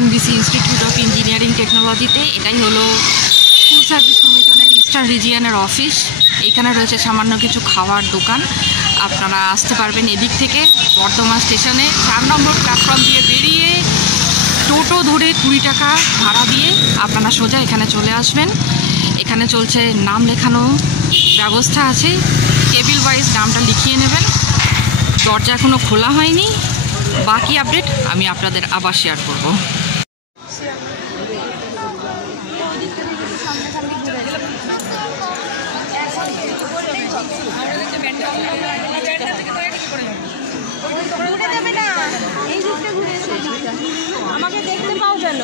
MBC institute of engineering টেকনোলজিতে। এটাই হলো স্কুল সার্ভিস কমিশনের ইস্টার্ন রিজিয়নের অফিস। এইখানে রয়েছে সামান্য কিছু খাওয়ার দোকান। আপনারা আসতে পারবেন এদিক থেকে বর্ধমান স্টেশনে 4 নম্বর প্ল্যাটফর্ম দিয়ে বেরিয়ে টোটো ধরে 20 টাকা ভাড়া দিয়ে আপনারা সোজা এখানে চলে আসবেন। এখানে চলছে নাম লেখানো ব্যবস্থা আছে, টেবিল ওয়াইজ নামটা লিখিয়ে নেবেন। দরজা এখনও খোলা হয়নি, বাকি আপডেট আমি আপনাদের আবার শেয়ার করব। আমাকে দেখতে পাও যেন।